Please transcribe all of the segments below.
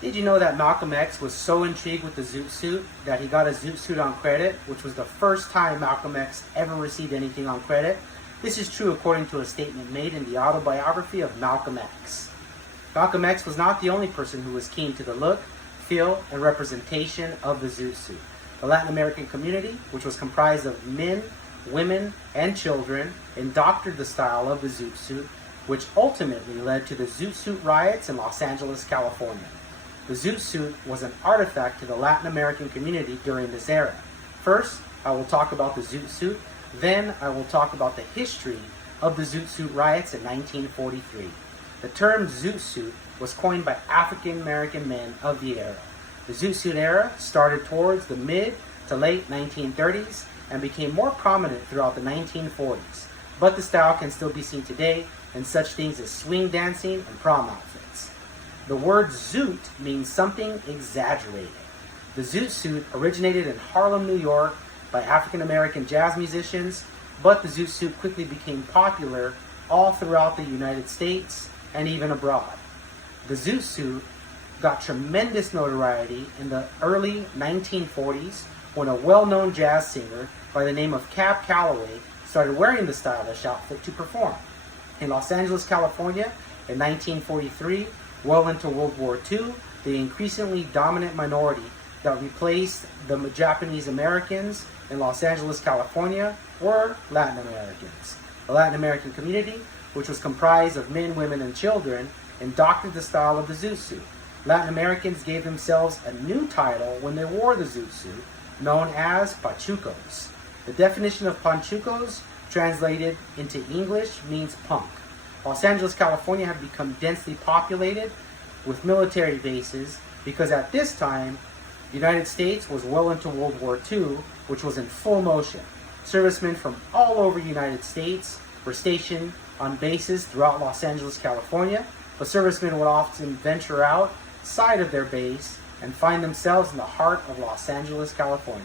Did you know that Malcolm X was so intrigued with the zoot suit that he got a zoot suit on credit, which was the first time Malcolm X ever received anything on credit? This is true according to a statement made in the autobiography of Malcolm X. Malcolm X was not the only person who was keen to the look, feel, and representation of the zoot suit. The Latin American community, which was comprised of men, women, and children, indoctrinated the style of the zoot suit, which ultimately led to the zoot suit riots in Los Angeles, California. The zoot suit was an artifact to the Latin American community during this era. First, I will talk about the zoot suit, then I will talk about the history of the zoot suit riots in 1943. The term zoot suit was coined by African American men of the era. The zoot suit era started towards the mid to late 1930s and became more prominent throughout the 1940s, but the style can still be seen today in such things as swing dancing and prom outfits. The word zoot means something exaggerated. The zoot suit originated in Harlem, New York by African American jazz musicians, but the zoot suit quickly became popular all throughout the United States and even abroad. The zoot suit got tremendous notoriety in the early 1940s when a well-known jazz singer by the name of Cab Calloway started wearing the stylish outfit to perform. In Los Angeles, California, in 1943, well into World War II, the increasingly dominant minority that replaced the Japanese Americans in Los Angeles, California, were Latin Americans. The Latin American community, which was comprised of men, women, and children, indoctrinated the style of the zoot suit. Latin Americans gave themselves a new title when they wore the zoot suit, known as pachucos. The definition of pachucos, translated into English, means punk. Los Angeles, California had become densely populated with military bases because at this time, the United States was well into World War II, which was in full motion. Servicemen from all over the United States were stationed on bases throughout Los Angeles, California, but servicemen would often venture outside of their base and find themselves in the heart of Los Angeles, California.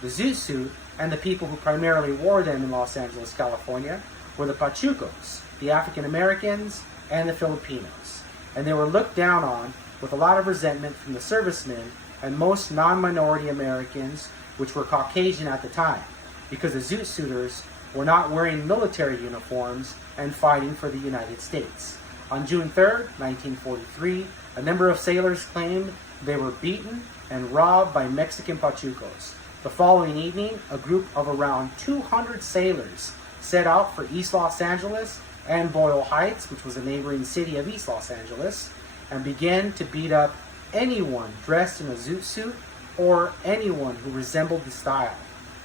The zoot suit and the people who primarily wore them in Los Angeles, California were the pachucos, the African Americans, and the Filipinos. And they were looked down on with a lot of resentment from the servicemen and most non-minority Americans, which were Caucasian at the time, because the zoot suiters were not wearing military uniforms and fighting for the United States. On June 3rd, 1943, a number of sailors claimed they were beaten and robbed by Mexican pachucos. The following evening, a group of around 200 sailors set out for East Los Angeles and Boyle Heights, which was a neighboring city of East Los Angeles, and began to beat up anyone dressed in a zoot suit or anyone who resembled the style.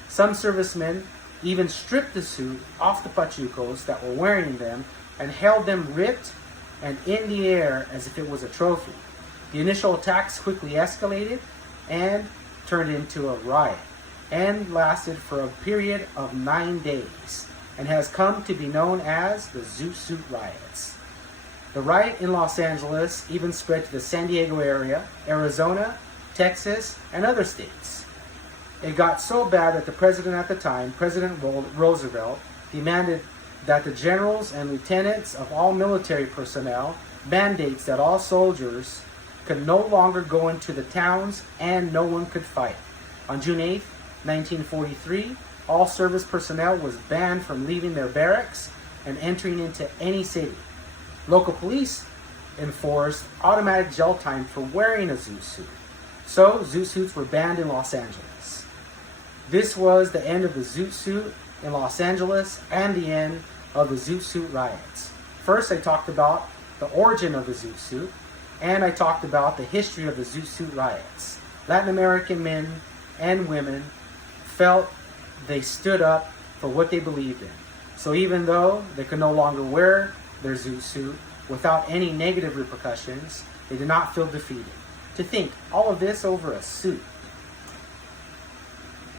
Some servicemen even stripped the suit off the pachucos that were wearing them and held them ripped and in the air as if it was a trophy. The initial attacks quickly escalated and turned into a riot and lasted for a period of 9 days and has come to be known as the Zoot Suit Riots. The riot in Los Angeles even spread to the San Diego area, Arizona, Texas, and other states. It got so bad that the president at the time, President Roosevelt, demanded that the generals and lieutenants of all military personnel mandates that all soldiers could no longer go into the towns and no one could fight. On June 8, 1943, all service personnel was banned from leaving their barracks and entering into any city. Local police enforced automatic jail time for wearing a zoot suit. So, zoot suits were banned in Los Angeles. This was the end of the zoot suit in Los Angeles and the end of the zoot suit riots. First, I talked about the origin of the zoot suit, and I talked about the history of the zoot suit riots. Latin American men and women felt they stood up for what they believed in. So even though they could no longer wear their zoot suit without any negative repercussions, they did not feel defeated. To think all of this over a suit.